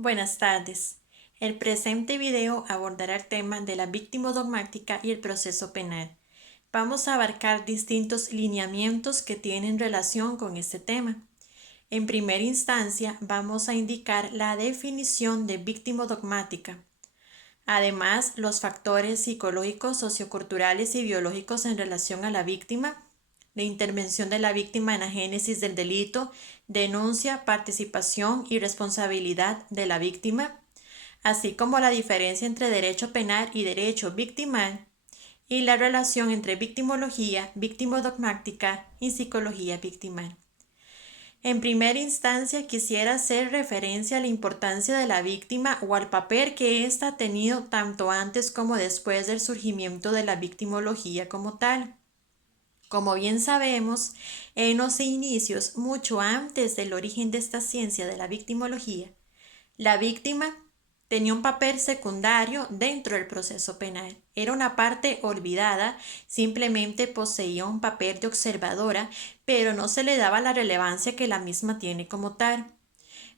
Buenas tardes. El presente video abordará el tema de la víctima dogmática y el proceso penal. Vamos a abarcar distintos lineamientos que tienen relación con este tema. En primera instancia, vamos a indicar la definición de víctima dogmática. Además, los factores psicológicos, socioculturales y biológicos en relación a la víctima, la intervención de la víctima en la génesis del delito, denuncia, participación y responsabilidad de la víctima, así como la diferencia entre derecho penal y derecho victimal, y la relación entre victimología, víctima dogmática y psicología victimal. En primera instancia, quisiera hacer referencia a la importancia de la víctima o al papel que ésta ha tenido tanto antes como después del surgimiento de la victimología como tal. Como bien sabemos, en los inicios, mucho antes del origen de esta ciencia de la victimología, la víctima tenía un papel secundario dentro del proceso penal. Era una parte olvidada, simplemente poseía un papel de observadora, pero no se le daba la relevancia que la misma tiene como tal.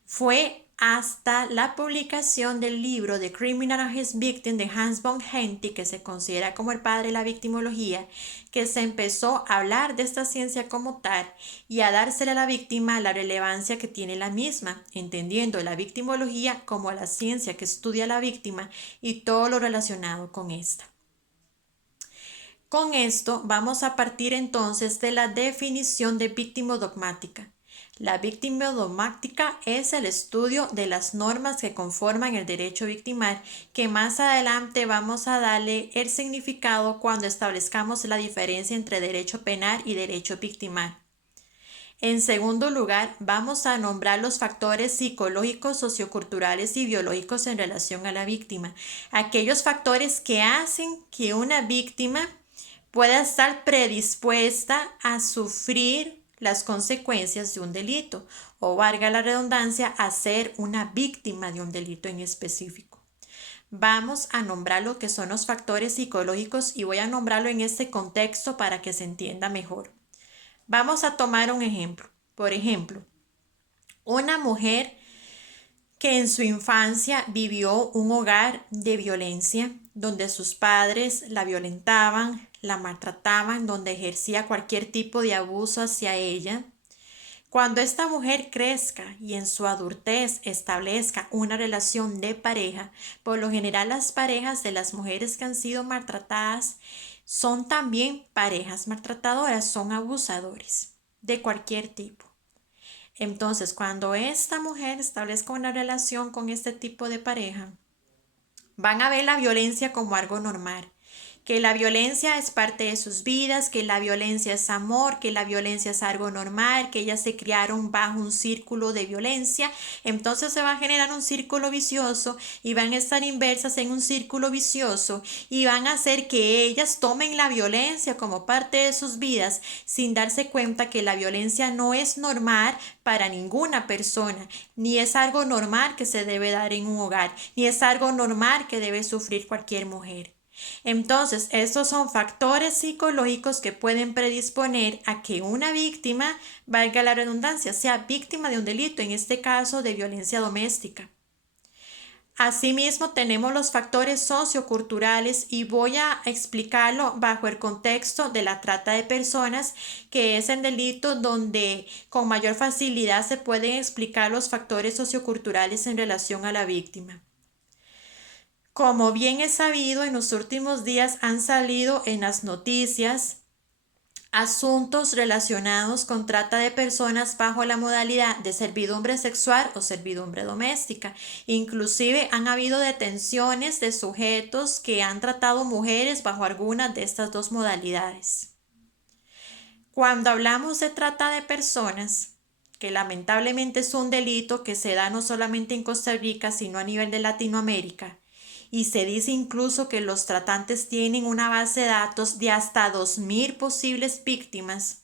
Fue hasta la publicación del libro The Criminal and His Victim de Hans von Henty, que se considera como el padre de la victimología, que se empezó a hablar de esta ciencia como tal y a dársele a la víctima la relevancia que tiene la misma, entendiendo la victimología como la ciencia que estudia a la víctima y todo lo relacionado con esta. Con esto vamos a partir entonces de la definición de víctima dogmática. La víctima dogmática es el estudio de las normas que conforman el derecho victimal, que más adelante vamos a darle el significado cuando establezcamos la diferencia entre derecho penal y derecho victimal. En segundo lugar, vamos a nombrar los factores psicológicos, socioculturales y biológicos en relación a la víctima. Aquellos factores que hacen que una víctima pueda estar predispuesta a sufrir las consecuencias de un delito o, valga la redundancia, a ser una víctima de un delito en específico. Vamos a nombrar lo que son los factores psicológicos y voy a nombrarlo en este contexto para que se entienda mejor. Vamos a tomar un ejemplo. Por ejemplo, una mujer que en su infancia vivió un hogar de violencia, donde sus padres la violentaban, la maltrataban, donde ejercía cualquier tipo de abuso hacia ella. Cuando esta mujer crezca y en su adultez establezca una relación de pareja, por lo general las parejas de las mujeres que han sido maltratadas son también parejas maltratadoras, son abusadores de cualquier tipo. Entonces, cuando esta mujer establezca una relación con este tipo de pareja, van a ver la violencia como algo normal, que la violencia es parte de sus vidas, que la violencia es amor, que la violencia es algo normal, que ellas se criaron bajo un círculo de violencia, entonces se va a generar un círculo vicioso y van a estar inversas en un círculo vicioso y van a hacer que ellas tomen la violencia como parte de sus vidas sin darse cuenta que la violencia no es normal para ninguna persona, ni es algo normal que se debe dar en un hogar, ni es algo normal que debe sufrir cualquier mujer. Entonces, estos son factores psicológicos que pueden predisponer a que una víctima, valga la redundancia, sea víctima de un delito, en este caso de violencia doméstica. Asimismo, tenemos los factores socioculturales y voy a explicarlo bajo el contexto de la trata de personas, que es el delito donde con mayor facilidad se pueden explicar los factores socioculturales en relación a la víctima. Como bien es sabido, en los últimos días han salido en las noticias asuntos relacionados con trata de personas bajo la modalidad de servidumbre sexual o servidumbre doméstica. Inclusive han habido detenciones de sujetos que han tratado mujeres bajo alguna de estas dos modalidades. Cuando hablamos de trata de personas, que lamentablemente es un delito que se da no solamente en Costa Rica, sino a nivel de Latinoamérica, y se dice incluso que los tratantes tienen una base de datos de hasta 2.000 posibles víctimas.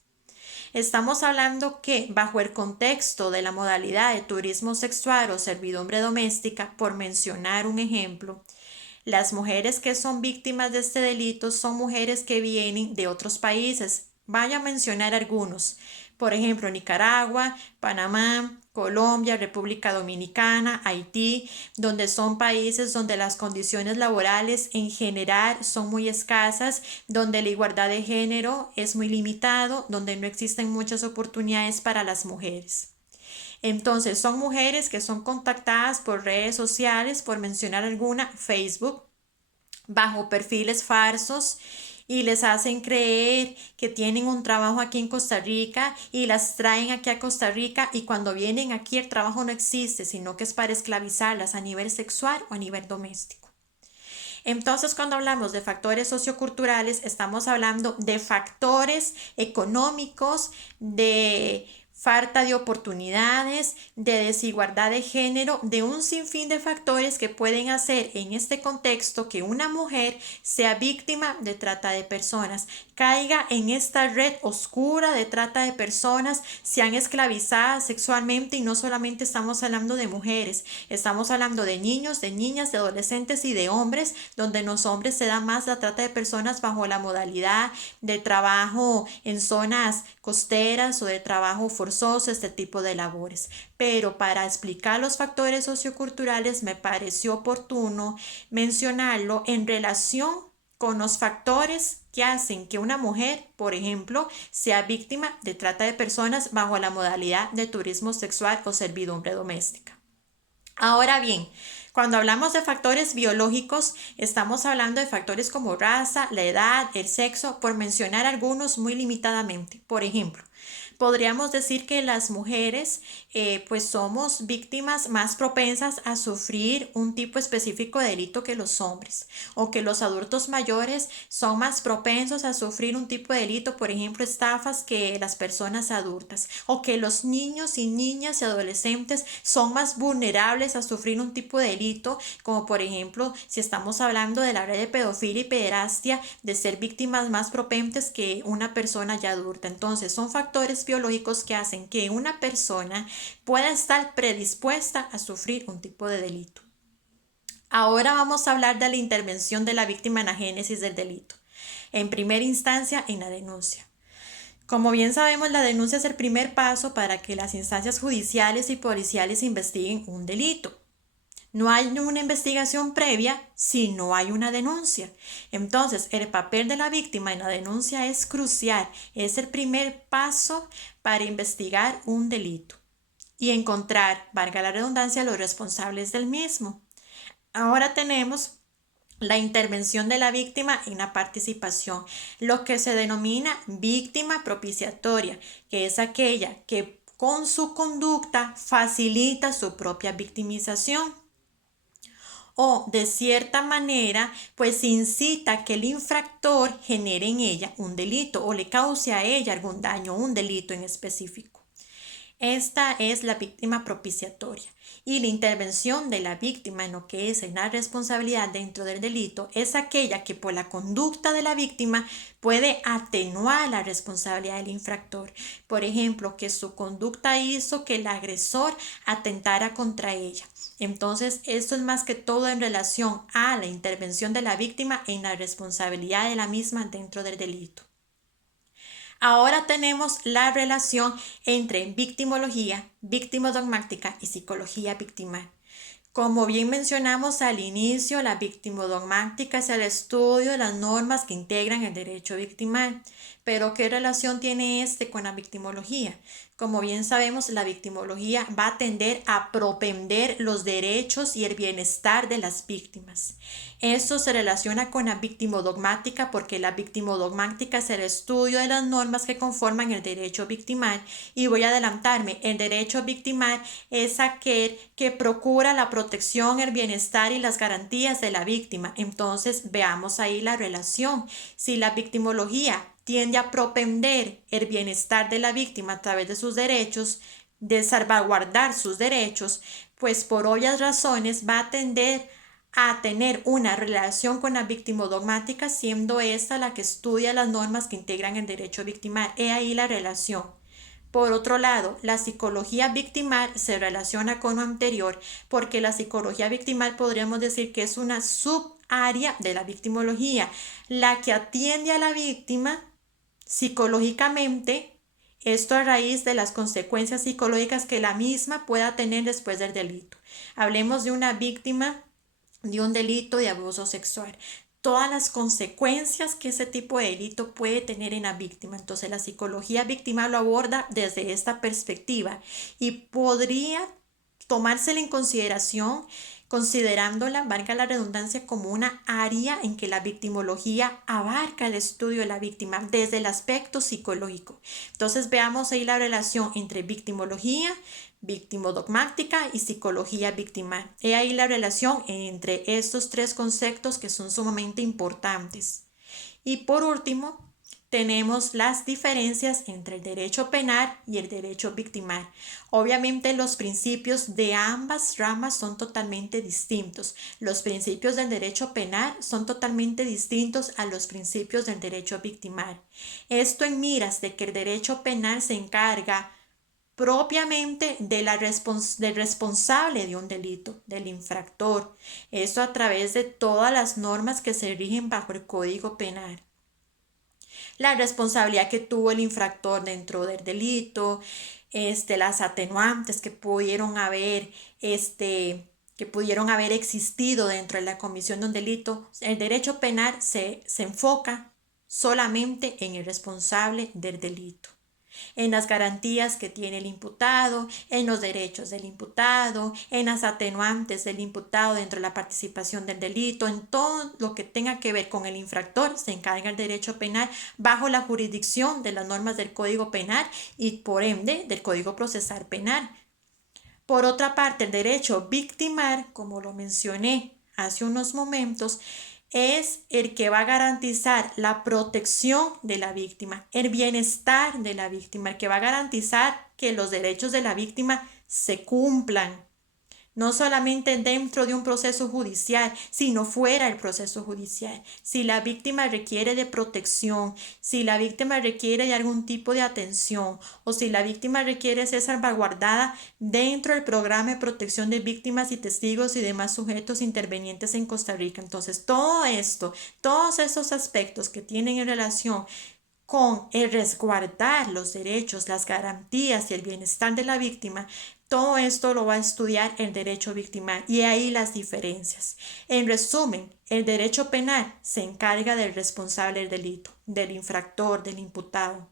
Estamos hablando que bajo el contexto de la modalidad de turismo sexual o servidumbre doméstica, por mencionar un ejemplo, las mujeres que son víctimas de este delito son mujeres que vienen de otros países. Voy a mencionar algunos. Por ejemplo, Nicaragua, Panamá, Colombia, República Dominicana, Haití, donde son países donde las condiciones laborales en general son muy escasas, donde la igualdad de género es muy limitado, donde no existen muchas oportunidades para las mujeres. Entonces, son mujeres que son contactadas por redes sociales, por mencionar alguna, Facebook, bajo perfiles falsos y les hacen creer que tienen un trabajo aquí en Costa Rica y las traen aquí a Costa Rica y cuando vienen aquí el trabajo no existe, sino que es para esclavizarlas a nivel sexual o a nivel doméstico. Entonces, cuando hablamos de factores socioculturales, estamos hablando de factores económicos, de falta de oportunidades, de desigualdad de género, de un sinfín de factores que pueden hacer en este contexto que una mujer sea víctima de trata de personas, caiga en esta red oscura de trata de personas, sean esclavizadas sexualmente y no solamente estamos hablando de mujeres, estamos hablando de niños, de niñas, de adolescentes y de hombres, donde en los hombres se da más la trata de personas bajo la modalidad de trabajo en zonas costeras o de trabajo forzoso, este tipo de labores. Pero para explicar los factores socioculturales me pareció oportuno mencionarlo en relación con los factores que hacen que una mujer, por ejemplo, sea víctima de trata de personas bajo la modalidad de turismo sexual o servidumbre doméstica. Ahora bien, cuando hablamos de factores biológicos, estamos hablando de factores como raza, la edad, el sexo, por mencionar algunos muy limitadamente. Por ejemplo, podríamos decir que las mujeres pues somos víctimas más propensas a sufrir un tipo específico de delito que los hombres, o que los adultos mayores son más propensos a sufrir un tipo de delito, por ejemplo, estafas, que las personas adultas, o que los niños y niñas y adolescentes son más vulnerables a sufrir un tipo de delito, como por ejemplo, si estamos hablando de la red de pedofilia y pederastia, de ser víctimas más propensas que una persona ya adulta. Entonces, son factores biológicos que hacen que una persona pueda estar predispuesta a sufrir un tipo de delito. Ahora vamos a hablar de la intervención de la víctima en la génesis del delito. En primera instancia, en la denuncia. Como bien sabemos, la denuncia es el primer paso para que las instancias judiciales y policiales investiguen un delito. No hay una investigación previa si no hay una denuncia. Entonces, el papel de la víctima en la denuncia es crucial. Es el primer paso para investigar un delito y encontrar, valga la redundancia, los responsables del mismo. Ahora tenemos la intervención de la víctima en la participación, lo que se denomina víctima propiciatoria, que es aquella que con su conducta facilita su propia victimización, o de cierta manera pues incita a que el infractor genere en ella un delito o le cause a ella algún daño, un delito en específico. Esta es la víctima propiciatoria, y la intervención de la víctima en lo que es en la responsabilidad dentro del delito es aquella que por la conducta de la víctima puede atenuar la responsabilidad del infractor. Por ejemplo, que su conducta hizo que el agresor atentara contra ella. Entonces, esto es más que todo en relación a la intervención de la víctima en la responsabilidad de la misma dentro del delito. Ahora tenemos la relación entre victimología, victimodogmática y psicología victimal. Como bien mencionamos al inicio, la victimodogmática es el estudio de las normas que integran el derecho victimal. Pero ¿qué relación tiene este con la victimología? Como bien sabemos, la victimología va a tender a propender los derechos y el bienestar de las víctimas. Esto se relaciona con la victimodogmática porque la victimodogmática es el estudio de las normas que conforman el derecho victimal, y voy a adelantarme, el derecho victimal es aquel que procura la protección, el bienestar y las garantías de la víctima. Entonces veamos ahí la relación. Si la victimología tiende a propender el bienestar de la víctima a través de sus derechos, de salvaguardar sus derechos, pues por obvias razones va a tender a tener una relación con la victimodogmática, siendo esta la que estudia las normas que integran el derecho victimal. He ahí la relación. Por otro lado, la psicología victimal se relaciona con lo anterior, porque la psicología victimal podríamos decir que es una subárea de la victimología, la que atiende a la víctima psicológicamente Esto a raíz de las consecuencias psicológicas que la misma pueda tener después del delito. Hablemos de una víctima de un delito de abuso sexual. Todas las consecuencias que ese tipo de delito puede tener en la víctima. Entonces la psicología victimal lo aborda desde esta perspectiva y podría tomársela en consideración considerándola, valga la redundancia, como una área en que la victimología abarca el estudio de la víctima desde el aspecto psicológico. Entonces veamos ahí la relación entre victimología, victimodogmática y psicología victimal. He ahí la relación entre estos tres conceptos que son sumamente importantes. Y por último, tenemos las diferencias entre el derecho penal y el derecho victimal. Obviamente los principios de ambas ramas son totalmente distintos. Los principios del derecho penal son totalmente distintos a los principios del derecho victimal. Esto en miras de que el derecho penal se encarga propiamente del responsable de un delito, del infractor. Esto a través de todas las normas que se rigen bajo el Código Penal. La responsabilidad que tuvo el infractor dentro del delito, las atenuantes que pudieron haber, existido dentro de la comisión de un delito. El derecho penal se enfoca solamente en el responsable del delito, en las garantías que tiene el imputado, en los derechos del imputado, en las atenuantes del imputado dentro de la participación del delito, en todo lo que tenga que ver con el infractor, se encarga el derecho penal bajo la jurisdicción de las normas del Código Penal y por ende del Código Procesal Penal. Por otra parte, el derecho victimal, como lo mencioné hace unos momentos, es el que va a garantizar la protección de la víctima, el bienestar de la víctima, el que va a garantizar que los derechos de la víctima se cumplan, no solamente dentro de un proceso judicial, sino fuera del proceso judicial. Si la víctima requiere de protección, si la víctima requiere de algún tipo de atención o si la víctima requiere ser salvaguardada dentro del programa de protección de víctimas y testigos y demás sujetos intervenientes en Costa Rica. Entonces, todo esto, todos esos aspectos que tienen en relación con el resguardar los derechos, las garantías y el bienestar de la víctima, todo esto lo va a estudiar el derecho victimal y ahí las diferencias. En resumen, el derecho penal se encarga del responsable del delito, del infractor, del imputado.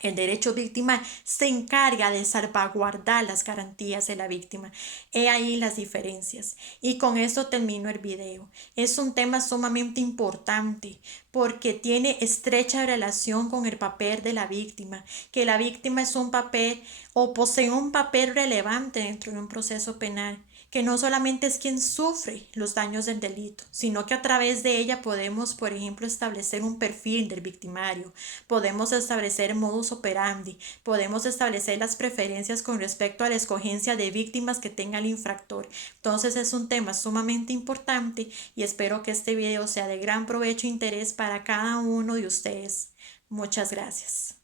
El derecho victimal se encarga de salvaguardar las garantías de la víctima. He ahí las diferencias. Y con esto termino el video. Es un tema sumamente importante porque tiene estrecha relación con el papel de la víctima, que la víctima es un papel o posee un papel relevante dentro de un proceso penal, que no solamente es quien sufre los daños del delito, sino que a través de ella podemos, por ejemplo, establecer un perfil del victimario, podemos establecer modus operandi, podemos establecer las preferencias con respecto a la escogencia de víctimas que tenga el infractor. Entonces es un tema sumamente importante y espero que este video sea de gran provecho e interés para cada uno de ustedes. Muchas gracias.